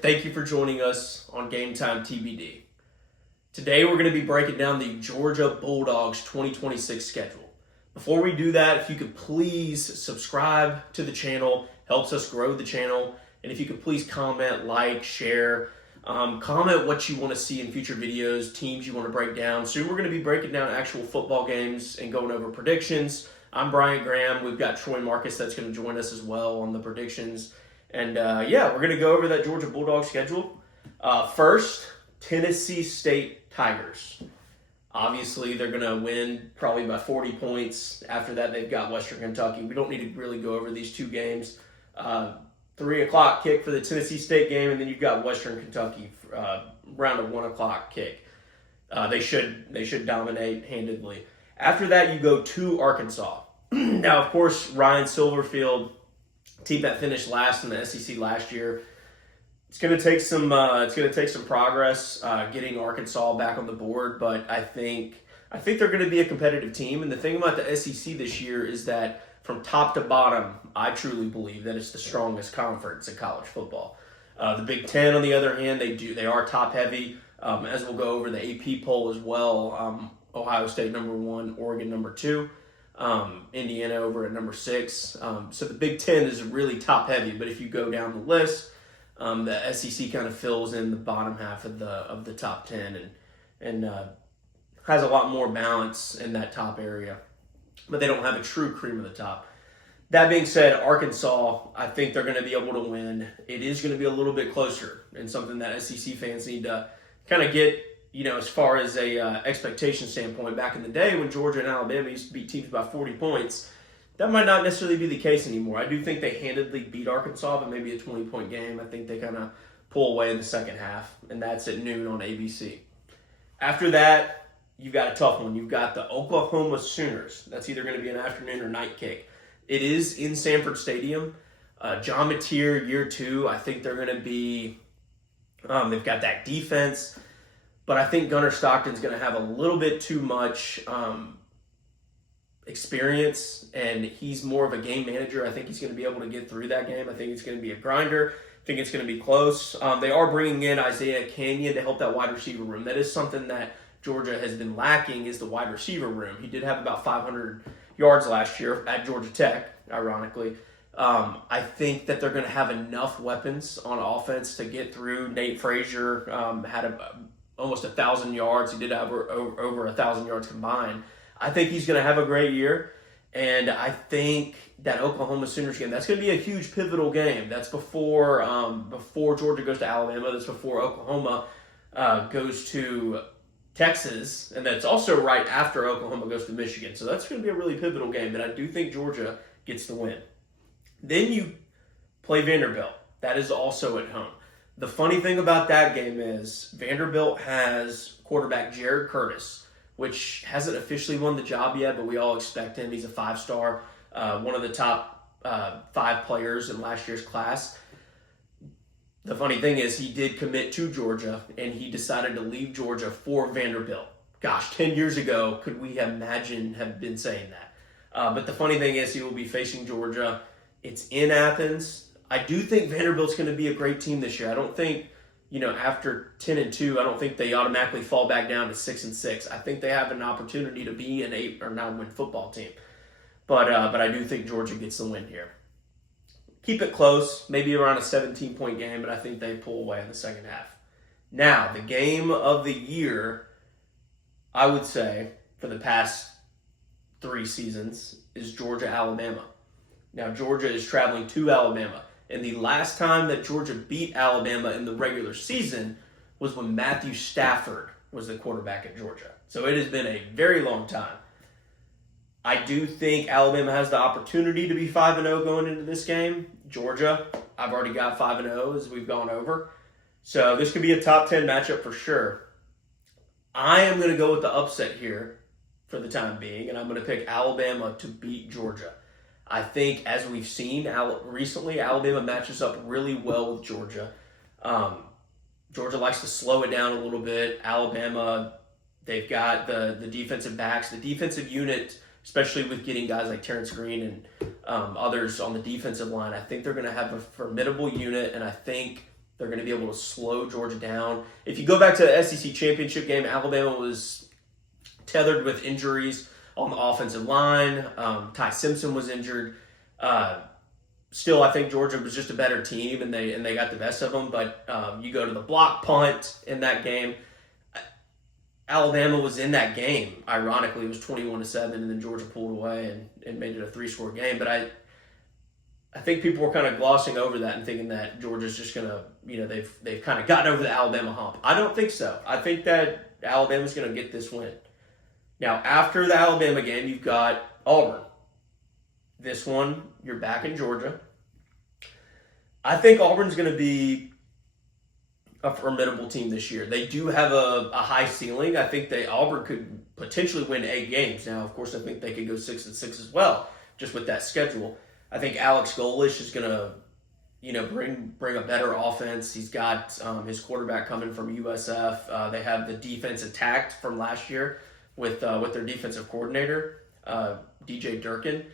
Thank you for joining us on Game Time TBD. Today we're going to be breaking down the Georgia Bulldogs 2026 schedule. Before we do that, if you could please subscribe to the channel, helps us grow the channel. And if you could please comment, like, share, comment what you want to see in future videos, teams you want to break down. Soon we're going to be breaking down actual football games and going over predictions. I'm Bryant Graham. We've got Troy Marcus that's going to join us as well on the predictions. And we're going to go over that Georgia Bulldogs schedule. First, Tennessee State Tigers. Obviously, they're going to win probably by 40 points. After that, they've got Western Kentucky. We don't need to really go over these two games. 3 o'clock kick for the Tennessee State game, and then you've got Western Kentucky around a 1 o'clock kick. They should dominate handedly. After that, you go to Arkansas. Now, of course, Ryan Silverfield, team that finished last in the SEC last year. It's going to take some progress getting Arkansas back on the board, but I think they're going to be a competitive team. And the thing about the SEC this year is that from top to bottom, I truly believe that it's the strongest conference in college football. The Big Ten, on the other hand, they are top heavy. As we'll go over the AP poll as well. Ohio State number 1, Oregon number 2. Indiana over at number 6. So the Big Ten is really top heavy, but if you go down the list, the SEC kind of fills in the bottom half of the top 10 and has a lot more balance in that top area, but they don't have a true cream of the top. That being said, Arkansas, I think they're going to be able to win. It is going to be a little bit closer, and something that SEC fans need to kind of get, as far as a expectation standpoint. Back in the day when Georgia and Alabama used to beat teams by 40 points, that might not necessarily be the case anymore. I do think they handedly beat Arkansas, but maybe a 20-point game. I think they kind of pull away in the second half, and that's at noon on ABC. After that, you've got a tough one. You've got the Oklahoma Sooners. That's either going to be an afternoon or night kick. It is in Sanford Stadium. John Mateer, year 2, I think they're going to be they've got that defense. But I think Gunnar Stockton's going to have a little bit too much experience, and he's more of a game manager. I think he's going to be able to get through that game. I think it's going to be a grinder. I think it's going to be close. They are bringing in Isaiah Canyon to help that wide receiver room. That is something that Georgia has been lacking, is the wide receiver room. He did have about 500 yards last year at Georgia Tech, ironically. I think that they're going to have enough weapons on offense to get through. Nate Frazier had almost 1,000 yards. He did have over 1,000 yards combined. I think he's going to have a great year, and I think that Oklahoma Sooners game, that's going to be a huge pivotal game. That's before Georgia goes to Alabama. That's before Oklahoma goes to Texas, and that's also right after Oklahoma goes to Michigan. So that's going to be a really pivotal game, but I do think Georgia gets the win. Then you play Vanderbilt. That is also at home. The funny thing about that game is Vanderbilt has quarterback Jared Curtis, which hasn't officially won the job yet, but we all expect him. He's a 5-star, one of the top 5 players in last year's class. The funny thing is he did commit to Georgia, and he decided to leave Georgia for Vanderbilt. Gosh, 10 years ago, could we have been saying that? But the funny thing is he will be facing Georgia. It's in Athens. I do think Vanderbilt's going to be a great team this year. I don't think, after 10-2, I don't think they automatically fall back down to 6-6. I think they have an opportunity to be an 8 or 9-win football team. But I do think Georgia gets the win here. Keep it close, maybe around a 17-point game, but I think they pull away in the second half. Now, the game of the year, I would say, for the past 3 seasons, is Georgia-Alabama. Now, Georgia is traveling to Alabama. And the last time that Georgia beat Alabama in the regular season was when Matthew Stafford was the quarterback at Georgia. So it has been a very long time. I do think Alabama has the opportunity to be 5-0 going into this game. Georgia, I've already got 5-0 as we've gone over. So this could be a top 10 matchup for sure. I am going to go with the upset here for the time being, and I'm going to pick Alabama to beat Georgia. I think, as we've seen recently, Alabama matches up really well with Georgia. Georgia likes to slow it down a little bit. Alabama, they've got the defensive backs, the defensive unit, especially with getting guys like Terrence Green and others on the defensive line. I think they're going to have a formidable unit, and I think They're going to be able to slow Georgia down. If you go back to the SEC championship game, Alabama was tethered with injuries on the offensive line. Ty Simpson was injured. Still, I think Georgia was just a better team, and they got the best of them. But you go to the block punt in that game. Alabama was in that game. Ironically, it was 21-7, and then Georgia pulled away and made it a 3-score game. But I think people were kind of glossing over that and thinking that Georgia's just gonna, they've kind of gotten over the Alabama hump. I don't think so. I think that Alabama's gonna get this win. Now, after the Alabama game, you've got Auburn. This one, you're back in Georgia. I think Auburn's going to be a formidable team this year. They do have a high ceiling. I think Auburn could potentially win 8 games. Now, of course, I think they could go 6-6 as well, just with that schedule. I think Alex Golesh is going to, bring a better offense. He's got his quarterback coming from USF. They have the defense intact from last year with their defensive coordinator, DJ Durkin.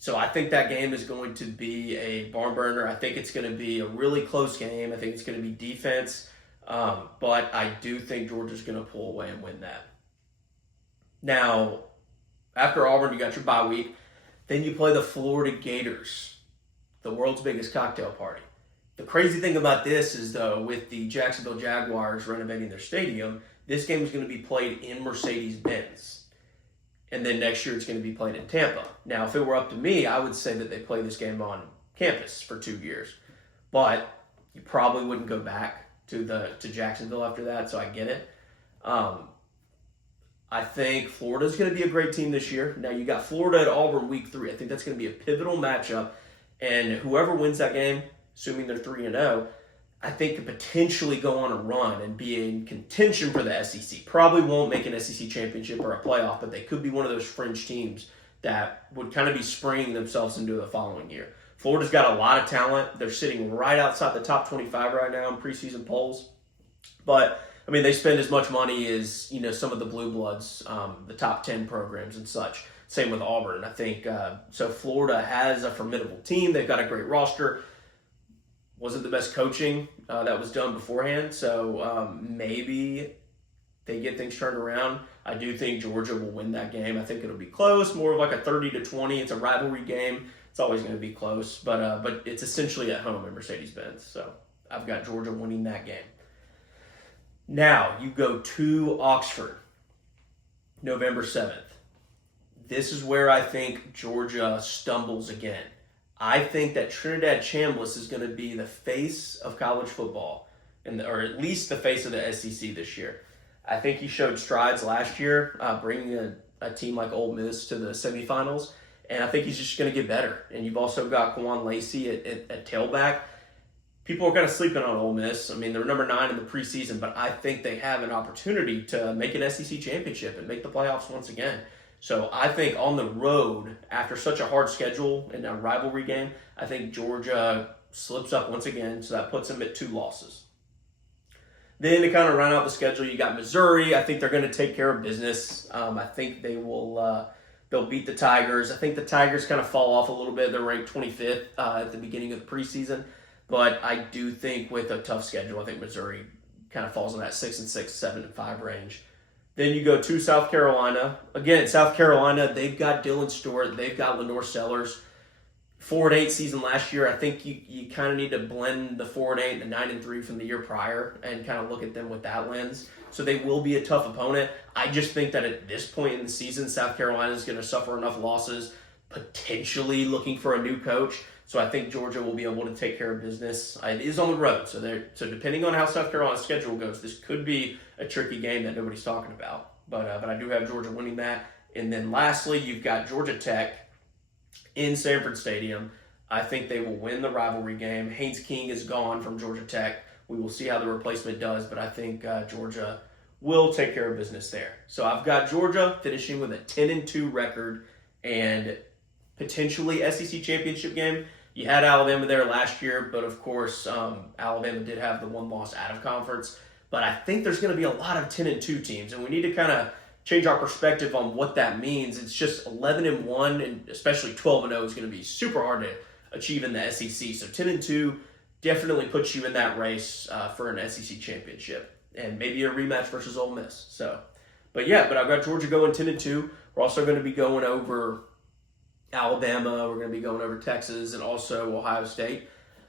So I think that game is going to be a barn burner. I think it's going to be a really close game. I think it's going to be defense. But I do think Georgia's going to pull away and win that. Now, after Auburn, you got your bye week. Then you play the Florida Gators, the world's biggest cocktail party. The crazy thing about this is, though, with the Jacksonville Jaguars renovating their stadium, this game is going to be played in Mercedes-Benz. And then next year it's going to be played in Tampa. Now, if it were up to me, I would say that they play this game on campus for 2 years. But you probably wouldn't go back to Jacksonville after that, so I get it. I think Florida's going to be a great team this year. Now, you got Florida at Auburn week 3. I think that's going to be a pivotal matchup. And whoever wins that game, assuming they're 3-0, I think could potentially go on a run and be in contention for the SEC. Probably won't make an SEC championship or a playoff, but they could be one of those fringe teams that would kind of be springing themselves into the following year. Florida's got a lot of talent. They're sitting right outside the top 25 right now in preseason polls. But, I mean, they spend as much money as, some of the blue bloods, the top 10 programs and such. Same with Auburn. I think, so Florida has a formidable team. They've got a great roster. Wasn't the best coaching that was done beforehand, so maybe they get things turned around. I do think Georgia will win that game. I think it'll be close, more of like a 30-20. It's a rivalry game. It's always going to be close, but it's essentially at home in Mercedes-Benz. So I've got Georgia winning that game. Now you go to Oxford, November 7th. This is where I think Georgia stumbles again. I think that Trinidad Chambliss is going to be the face of college football, or at least the face of the SEC this year. I think he showed strides last year, bringing a team like Ole Miss to the semifinals, and I think he's just going to get better. And you've also got Quan Lacey at tailback. People are kind of sleeping on Ole Miss. I mean, they're number 9 in the preseason, but I think they have an opportunity to make an SEC championship and make the playoffs once again. So I think on the road, after such a hard schedule and a rivalry game, I think Georgia slips up once again, so that puts them at 2 losses. Then to kind of round out the schedule, you got Missouri. I think they're going to take care of business. I think they'll beat the Tigers. I think the Tigers kind of fall off a little bit. They're ranked 25th at the beginning of the preseason. But I do think with a tough schedule, I think Missouri kind of falls in that 6-6, 7-5 range. Then you go to South Carolina. Again, South Carolina, they've got Dylan Stewart. They've got Lenore Sellers. 4-8 season last year. I think you kind of need to blend the 4-8 and the 9-3 from the year prior and kind of look at them with that lens. So they will be a tough opponent. I just think that at this point in the season, South Carolina is going to suffer enough losses, potentially looking for a new coach. So I think Georgia will be able to take care of business. It is on the road, so depending on how South Carolina's schedule goes, this could be a tricky game that nobody's talking about. But I do have Georgia winning that. And then lastly, you've got Georgia Tech in Sanford Stadium. I think they will win the rivalry game. Haynes King is gone from Georgia Tech. We will see how the replacement does, but I think Georgia will take care of business there. So I've got Georgia finishing with a 10-2 record and potentially SEC championship game. You had Alabama there last year, but of course, Alabama did have the one loss out of conference. But I think there's going to be a lot of 10-2 teams, and we need to kind of change our perspective on what that means. It's just 11-1, and especially 12-0 is going to be super hard to achieve in the SEC. So 10-2 definitely puts you in that race for an SEC championship and maybe a rematch versus Ole Miss. So, but I've got Georgia going 10-2. We're also going to be going over Alabama. We're going to be going over Texas and also Ohio State.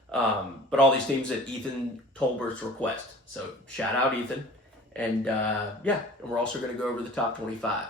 But all these teams at Ethan Tolbert's request. So shout out Ethan. And and we're also going to go over the top 25.